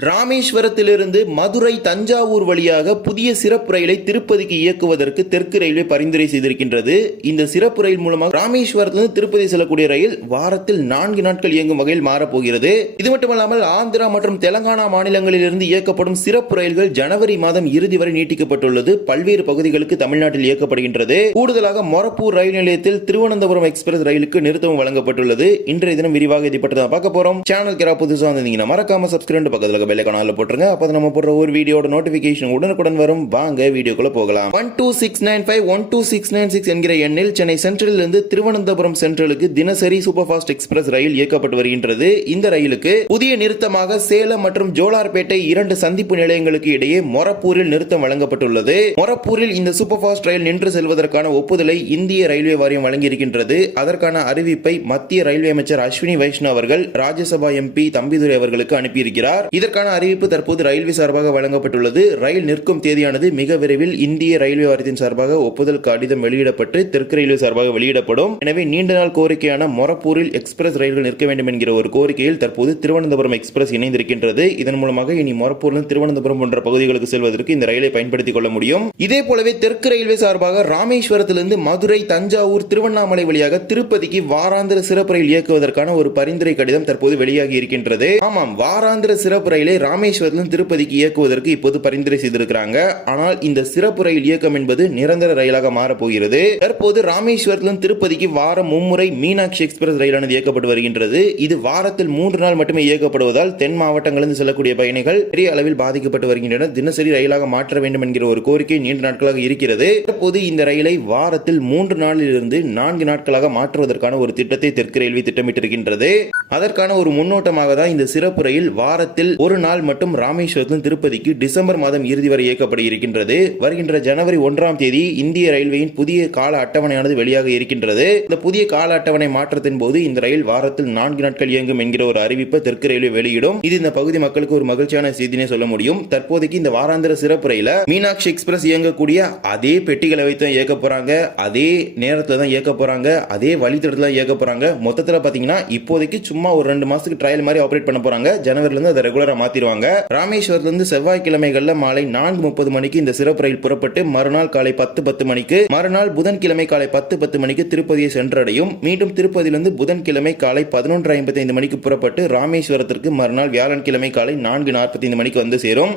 ராமேஸ்வரத்திலிருந்து மதுரை தஞ்சாவூர் வழியாக புதிய சிறப்பு ரயிலை திருப்பதிக்கு இயக்குவதற்கு தெற்கு ரயில்வே பரிந்துரை செய்திருக்கின்றது. இந்த சிறப்பு ரயில் மூலமாக ராமேஸ்வரத்திலிருந்து திருப்பதி செல்லக்கூடிய ரயில் வாரத்தில் நான்கு நாட்கள் இயங்கும் வகையில் மாறப்போகிறது. இது மட்டுமல்லாமல் ஆந்திரா மற்றும் தெலங்கானா மாநிலங்களிலிருந்து இயக்கப்படும் சிறப்பு ரயில்கள் ஜனவரி மாதம் இறுதி வரை நீட்டிக்கப்பட்டுள்ளது. பல்வேறு பகுதிகளுக்கு தமிழ்நாட்டில் இயக்கப்படுகின்றது. கூடுதலாக மொரப்பூர் ரயில் நிலையத்தில் திருவனந்தபுரம் எக்ஸ்பிரஸ் ரயிலுக்கு நிறுத்தம் வழங்கப்பட்டுள்ளது. இன்றைய தினம் விரிவாக இதை பற்றி தான் பார்க்க போறோம். சேனல் கேரா புதுசாக வந்திருந்தீங்கன்னா மறக்காம சப்ஸ்கிரைப் பக்கத்தில் பெல்லை கனால போட்டுருங்க. அப்போ நம்ம போடுற ஒரு வீடியோட நோட்டிபிகேஷன் உடனுக்குடன் வரும். வாங்க வீடியோக்குள்ள போகலாம். One two six nine five one two six nine six என்கிற எண்ணில் சென்னை சென்ட்ரலிருந்து திருவனந்தபுரம் சென்ட்ரலுக்கு தினசரி சூப்பர் ஃபாஸ்ட் எக்ஸ்பிரஸ் ரயில் இயக்கப்பட்டு வருகின்றது. இந்த ரயிலுக்கு புதிய நிறுத்தமாக சேலம் மற்றும் ஜோலார்பேட்டை இரண்டு சந்திப்பு நிலையங்களுக்கு இடையே மொரப்பூரில் நிறுத்தம் வழங்கப்பட்டுள்ளது. மொரப்பூரில் இந்த சூப்பர் ஃபாஸ்ட் ரயில் நின்று செல்வதற்கான ஒப்புதலை இந்திய ரயில்வே வாரியம் வழங்கியிருக்கின்றது. அதற்கான அறிவிப்பை மத்திய ரயில்வே அமைச்சர் அஸ்வினி வைஷ்ணவ் அவர்கள் ராஜ்யசபா எம்பி தம்பிதுரை அவர்களுக்கு அனுப்பியிருக்கிறார். இதற்கு இதற்கான அறிவிப்பு தற்போது ரயில்வே சார்பாக வழங்கப்பட்டுள்ளது. ரயில் நிற்கும் தேதியானது மிக விரைவில் இந்திய ரயில்வே வாரியத்தின் சார்பாக ஒப்புதல் கடிதம் வெளியிடப்பட்டு தெற்கு ரயில்வே சார்பாக வெளியிடப்படும். எனவே நீண்ட நாள் கோரிக்கையான மொரப்பூரில் எக்ஸ்பிரஸ் ரயில்கள் நிற்க வேண்டும் என்கிற ஒரு கோரிக்கையில் தற்போது திருவனந்தபுரம் எக்ஸ்பிரஸ் இணைந்திருக்கின்றது. இதன் மூலமாக இனி மொரப்பூரிலும் திருவனந்தபுரம் போன்ற பகுதிகளுக்கு செல்வதற்கு இந்த ரயிலை பயன்படுத்திக் கொள்ள முடியும். இதே போலவே தெற்கு ரயில்வே சார்பாக ராமேஸ்வரத்திலிருந்து மதுரை தஞ்சாவூர் திருவண்ணாமலை வழியாக திருப்பதிக்கு வாராந்திர சிறப்பு ரயில் இயக்குவதற்கான ஒரு பரிந்துரை கடிதம் தற்போது வெளியாகி இருக்கின்றது. ஆமாம் வாராந்திர சிறப்பு ரயில் ராமேஸ்வரத்திலிருந்து திருப்பதிக்கு இயக்குவதற்கு இப்போது பரிந்துரை செய்திருக்கிறாங்க. ஆனால் இந்த சிறப்பு ரயில் இயக்கம் என்பது நிரந்தர ரயிலாக மாறப்போகிறது தற்போது ராமேஸ்வரத்திலிருந்து திருப்பதிக்கு வாரம் மும்முறை மீனாட்சி எக்ஸ்பிரஸ் ரயிலானது இயக்கப்பட்டு வருகின்றது. இது வாரத்தில் மூன்று நாள் மட்டுமே இயக்கப்படுவதால் தென் மாவட்டங்களிலிருந்து செல்லக்கூடிய பயணிகள் பெரிய அளவில் பாதிக்கப்பட்டு வருகின்றனர். தினசரி ரயிலாக மாற்ற வேண்டும் என்கிற ஒரு கோரிக்கை நீண்ட நாட்களாக இருக்கிறது. தற்போது இந்த ரயிலை வாரத்தில் மூன்று நாளிலிருந்து நான்கு நாட்களாக மாற்றுவதற்கான ஒரு திட்டத்தை தெற்கு ரயில்வே திட்டமிட்டிருக்கின்றது. அதற்கான ஒரு முன்னோட்டமாக தான் இந்த சிறப்பு ரயில் வாரத்தில் ஒரு நாள் மட்டும் ராமேஸ்வரத்திலிருந்து திருப்பதிக்கு டிசம்பர் மாதம் இறுதி வரை இயக்கப்பட இருக்கின்றது வருகின்ற ஜனவரி ஒன்றாம் தேதி இந்திய ரயில்வேயின் புதிய கால அட்டவணையானது வெளியாக இருக்கின்றது. இந்த புதிய கால அட்டவணை மாற்றத்தின் போது இந்த ரயில் வாரத்தில் நான்கு நாட்கள் இயங்கும் என்கிற ஒரு அறிவிப்பை தெற்கு ரயில்வே வெளியிடும். இது இந்த பகுதி மக்களுக்கு ஒரு மகிழ்ச்சியான செய்தினே சொல்ல முடியும். தற்போதைக்கு இந்த வாராந்திர சிறப்பு ரயில மீனாட்சி எக்ஸ்பிரஸ் இயங்கக்கூடிய அதே பெட்டிகளை வைத்து தான் இயக்க போறாங்க. அதே நேரத்தில் தான் இயக்க போறாங்க. அதே வழித்தடத்துல தான் இயக்க போறாங்க. மொத்தத்தில் பார்த்தீங்கன்னா இப்போதைக்கு சும்மா ஒரு ரெண்டு மாசத்துக்கு ட்ரையல் மாதிரி ஆப்ரேட் பண்ண போறாங்க. ஜனவரில இருந்து அதை ரெகுலரா மாத்திடுவாங்க. ராமேஸ்வரத்துல இருந்து செவ்வாய்க்கிழமைகள்ல மாலை நான்கு முப்பது மணிக்கு இந்த சிறப்பு ரயில் புறப்பட்டு மறுநாள் காலை பத்து பத்து மணிக்கு மறுநாள் புதன்கிழமை காலை பத்து பத்து மணிக்கு திருப்பதியை சென்றடையும். மீண்டும் திருப்பதியிலிருந்து புதன்கிழமை காலை பதினொன்று ஐம்பத்தி ஐந்து மணிக்கு புறப்பட்டு ராமேஸ்வரத்திற்கு மறுநாள் வியாழன்கிழமை காலை நான்கு நாற்பத்தி ஐந்து மணிக்கு வந்து சேரும்.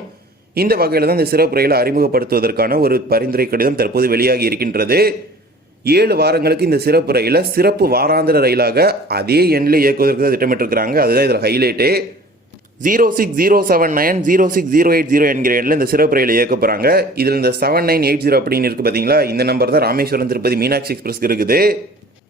இந்த வகையில் தான் இந்த சிறப்பு ரயிலை அறிமுகப்படுத்துவதற்கான ஒரு பரிந்துரை கடிதம் தற்போது வெளியாகி இருக்கின்றது. ஏழு வாரங்களுக்கு இந்த சிறப்பு ரயிலை சிறப்பு வாராந்திர ரயிலாக அதே எண்ணில் இயக்குவதற்கு திட்டமிட்டிருக்கிறாங்க. அதுதான் இதில் highlight zero six zero seven nine zero six zero eight zero என்கிற எண்ணில் இந்த சிறப்பு ரயில் இயக்க போகிறாங்க இதில் இந்த செவன் நைன் எயிட் ஜீரோ அப்படின்னு இருக்குது பார்த்தீங்களா இந்த நம்பர் தான் ராமேஸ்வரம் திருப்பதி மீனாட்சி எக்ஸ்பிரஸ்க்கு இருக்குது.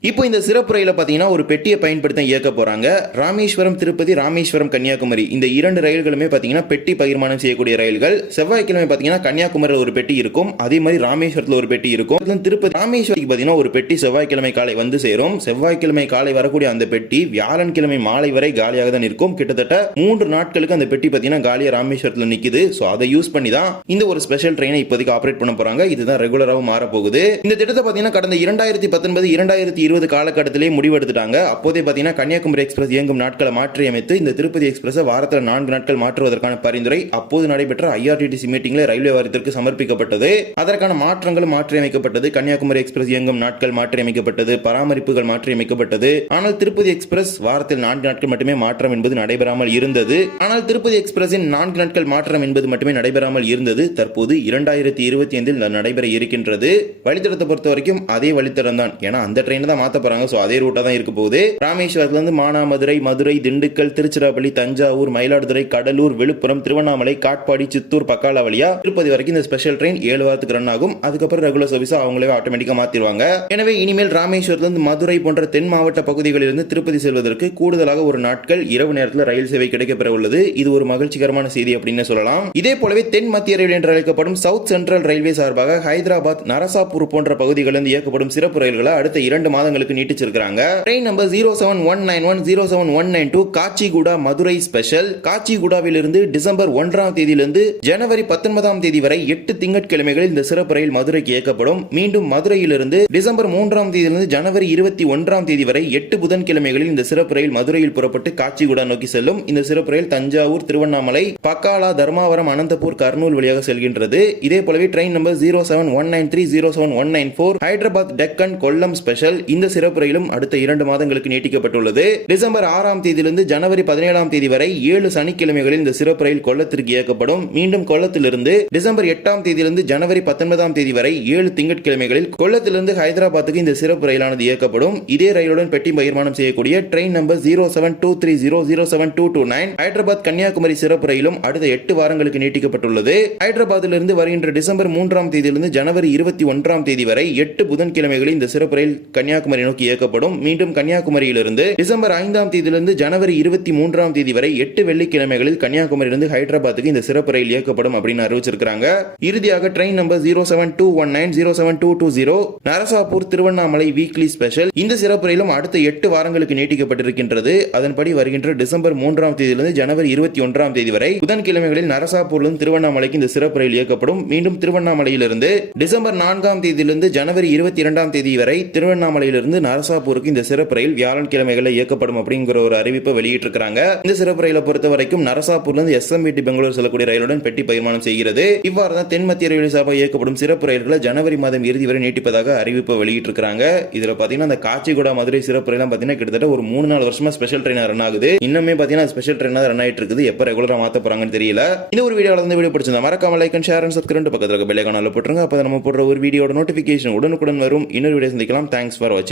இப்போ இந்த சிறப்பு பார்த்தீங்கன்னா ஒரு பெட்டியை பயன்படுத்தி இயக்க போகிறாங்க ராமேஸ்வரம் திருப்பதி ராமேஸ்வரம் கன்னியாகுமரி இந்த இரண்டு ரயில்களுமே பார்த்தீங்கன்னா பெட்டி பகிர்மானம் செய்யக்கூடிய ரயில்கள். செவ்வாய்க்கிழமை பார்த்தீங்கன்னா கன்னியாகுமரியில் ஒரு பெட்டி இருக்கும். அதே மாதிரி ராமேஸ்வரத்தில் ஒரு பெட்டி இருக்கும். திருப்பதி ராமேஸ்வரிக்கு பார்த்தீங்கன்னா ஒரு பெட்டி செவ்வாய்க்கிழமை காலை வந்து சேரும். செவ்வாய்க்கிழமை காலை வரக்கூடிய அந்த பெட்டி வியாழன்கிழமை மாலை வரை காலியாக தான் இருக்கும் கிட்டத்தட்ட மூன்று நாட்களுக்கு அந்த பெட்டி பார்த்தீங்கன்னா காலியாக ராமேஸ்வரத்தில் நிற்கிது ஸோ அதை யூஸ் பண்ணி தான் இந்த ஒரு ஸ்பெஷல் ட்ரெயினை இப்போதைக்கு ஆப்ரேட் பண்ண போகிறாங்க இதுதான் ரெகுலராகவும் மாறப்போகுது. போகுது இந்த திட்டத்தை பார்த்தீங்கன்னா கடந்த இரண்டாயிரத்தி பத்தொன்பது இரண்டாயிரத்தி இருபது காலகட்டத்திலே முடிவெடுத்துட்டாங்க. அப்போதே பார்த்தீங்கன்னா கன்னியாகுமரி எக்ஸ்பிரஸ் இயங்கும் நாட்களை மாற்றியமைத்து இந்த திருப்பதி எக்ஸ்பிரஸை வாரத்தில் நான்கு நாட்கள் மாற்றுவதற்கான பரிந்துரை அப்போது நடைபெற்ற ஐஆர்டிடிசி மீட்டிங்கில் ரயில்வே வாரியத்திற்கு சமர்ப்பிக்கப்பட்டது. அதற்கான மாற்றங்கள் மாற்றியமைக்கப்பட்டது. கன்னியாகுமரி எக்ஸ்பிரஸ் இயங்கும் நாட்கள் மாற்றியமைக்கப்பட்டது. பராமரிப்புகள் மாற்றியமைக்கப்பட்டது. ஆனால் திருப்பதி எக்ஸ்பிரஸ் வாரத்தில் நான்கு நாட்கள் மட்டுமே மாற்றம் என்பது நடைபெறாமல் இருந்தது. ஆனால் திருப்பதி எக்ஸ்பிரஸின் நான்கு நாட்கள் மாற்றம் என்பது மட்டுமே நடைபெறாமல் இருந்தது. தற்போது இரண்டாயிரத்தி இருபத்தி ஐந்தில் நடைபெற இருக்கின்றது. வழித்தடத்தை பொறுத்த வரைக்கும் அதே வழித்தடம் தான் ஏன்னா அந்த ட்ரெயின் தான் மாத்த போறாங்க. ஸோ அதே ரூட்டா தான் இருக்க போகுது. ராமேஸ்வரத்துல இருந்து மானாமதுரை மதுரை திண்டுக்கல் திருச்சிராப்பள்ளி தஞ்சாவூர் மயிலாடுதுறை கடலூர் விழுப்புரம் திருவண்ணாமலை காட்பாடி சித்தூர் பக்காலா வழியா திருப்பதி வரைக்கும் இந்த ஸ்பெஷல் ட்ரெயின் ஏழு வாரத்துக்கு ரன் ஆகும். அதுக்கப்புறம் ரெகுலர் சர்வீஸ் அவங்களே ஆட்டோமேட்டிக்கா மாத்திடுவாங்க. எனவே இனிமேல் ராமேஸ்வரத்துல இருந்து மதுரை போன்ற தென் மாவட்ட பகுதிகளிலிருந்து திருப்பதி செல்வதற்கு கூடுதலாக ஒரு நாட்கள் இரவு நேரத்தில் ரயில் சேவை கிடைக்கப்பெற உள்ளது. இது ஒரு மகிழ்ச்சிகரமான செய்தி அப்படின்னு சொல்லலாம். இதே போலவே தென் மத்திய ரயில் என்று அழைக்கப்படும் சவுத் சென்ட்ரல் ரயில்வே சார்பாக ஹைதராபாத் நரசாப்பூர் போன்ற பகுதிகளிலிருந்து இயக்கப்படும் சிறப்பு ரயில்களை அடுத்த இரண்டு மாதம் மாதங்களுக்கு நீட்டிச்சிருக்காங்க train number zero seven one nine one zero seven one nine two Kacheguda Madurai special காச்சிகுடாவிலிருந்து December ஒன்றாம் தேதியிலிருந்து ஜனவரி பத்தொன்பதாம் தேதி வரை எட்டு திங்கட்கிழமைகளில் இந்த சிறப்பு ரயில் மதுரைக்கு இயக்கப்படும். மீண்டும் மதுரையிலிருந்து டிசம்பர் மூன்றாம் தேதியிலிருந்து ஜனவரி இருபத்தி ஒன்றாம் தேதி வரை எட்டு புதன்கிழமைகளில் இந்த சிறப்பு ரயில் மதுரையில் புறப்பட்டு காச்சிகுடா நோக்கி செல்லும். இந்த சிறப்பு ரயில் தஞ்சாவூர் திருவண்ணாமலை பக்காலா தர்மாவரம் அனந்தபூர் கர்னூல் வழியாக செல்கின்றது. இதே போலவே train number zero seven one nine three zero seven one nine four Hyderabad Deccan Kollam special இந்த சிறப்பு ரயிலும் அடுத்த இரண்டு மாதங்களுக்கு நீட்டிக்கப்பட்டுள்ளது. டிசம்பர் ஆறாம் தேதியிலிருந்து ஜனவரி பதினேழாம் தேதி வரை ஏழு சனிக்கிழமைகளில் இந்த சிறப்பு ரயில் கொல்லத்திற்கு இயக்கப்படும். மீண்டும் கொல்லத்திலிருந்து டிசம்பர் எட்டாம் தேதியிலிருந்து ஜனவரி பத்தொன்பதாம் தேதி வரை ஏழு திங்கட்கிழமைகளில் கொல்லத்திலிருந்து ஹைதராபாத்துக்கு இந்த சிறப்பு ரயிலானது இயக்கப்படும். இதே ரயிலுடன் பெட்டி பகிர்மானம் செய்யக்கூடிய train number zero seven two three zero zero seven two two nine Hyderabad Kanniyakumari சிறப்பு ரயிலும் அடுத்த எட்டு வாரங்களுக்கு நீட்டிக்கப்பட்டுள்ளது. ஹைதராபாத்திலிருந்து வருகின்ற டிசம்பர் மூன்றாம் தேதியிலிருந்து ஜனவரி இருபத்தி ஒன்றாம் தேதி வரை எட்டு புதன்கிழமைகளில் இந்த சிறப்பு ரயில் கன்னியாகுமரி கன்னியாகுமரி நோக்கி இயக்கப்படும். மீண்டும் கன்னியாகுமரியிலிருந்து டிசம்பர் ஐந்தாம் தேதியிலிருந்து ஜனவரி இருபத்தி மூன்றாம் தேதி வரை எட்டு வெள்ளிக்கிழமைகளில் கன்னியாகுமரியிலிருந்து ஹைதராபாத்துக்கு இந்த சிறப்பு ரயில் இயக்கப்படும் அப்படின்னு அறிவிச்சிருக்காங்க இறுதியாக train number zero seven two one nine zero seven two two zero Narasapur Tiruvannamalai weekly special இந்த சிறப்பு ரயிலும் அடுத்த எட்டு வாரங்களுக்கு நீட்டிக்கப்பட்டிருக்கின்றது. அதன்படி வருகின்ற டிசம்பர் மூன்றாம் தேதியிலிருந்து ஜனவரி இருபத்தி ஒன்றாம் தேதி வரை புதன்கிழமைகளில் நரசாபூரிலிருந்து திருவண்ணாமலைக்கு இந்த சிறப்பு ரயில் இயக்கப்படும். மீண்டும் திருவண்ணாமலையிலிருந்து டிசம்பர் நான்காம் தேதியிலிருந்து ஜனவரி இருபத்தி இரண்டாம் தேதி வரை திருவண்ணாமலையில் திருவண்ணாமலையிலிருந்து நரசாபூருக்கு இந்த சிறப்பு ரயில் வியாழன்கிழமைகளில் இயக்கப்படும் அப்படிங்கிற ஒரு அறிவிப்பை வெளியிட்டிருக்கிறாங்க. இந்த சிறப்பு ரயிலை பொறுத்த வரைக்கும் நரசாபூர்லேருந்து எஸ்எம்பிடி பெங்களூர் செல்லக்கூடிய ரயிலுடன் பெட்டி பகிர்மானம் செய்கிறது. இவ்வாறு தான் தென் மத்திய ரயில்வே சார்பாக இயக்கப்படும் சிறப்பு ரயில்களை ஜனவரி மாதம் இறுதி வரை நீட்டிப்பதாக அறிவிப்பை வெளியிட்டிருக்கிறாங்க. இதுல பாத்தீங்கன்னா அந்த காச்சிகுடா மதுரை சிறப்பு ரயிலாம் பாத்தீங்கன்னா கிட்டத்தட்ட ஒரு மூணு நாலு வருஷமா ஸ்பெஷல் ட்ரெயினா ரன் ஆகுது. இன்னுமே பாத்தீங்கன்னா ஸ்பெஷல் ட்ரெயினாக ரன் ஆகிட்டு இருக்குது. எப்ப ரெகுலரா மாத்த போறாங்கன்னு தெரியல. இந்த ஒரு வீடியோல வந்து வீடியோ பிடிச்சிருந்தா மறக்காம like and share and subscribe பக்கத்துல இருக்க பெல் ஐகானால போட்டுருங்க. அப்ப நம்ம போடுற ஒரு வீடியோட நோட்டிபிகேஷன் உடனுக்குடன் வரும். இன்னொரு வீடியோ சந்திக்கலாம். தேங்க்ஸ் ஃபார் வாட்சிங்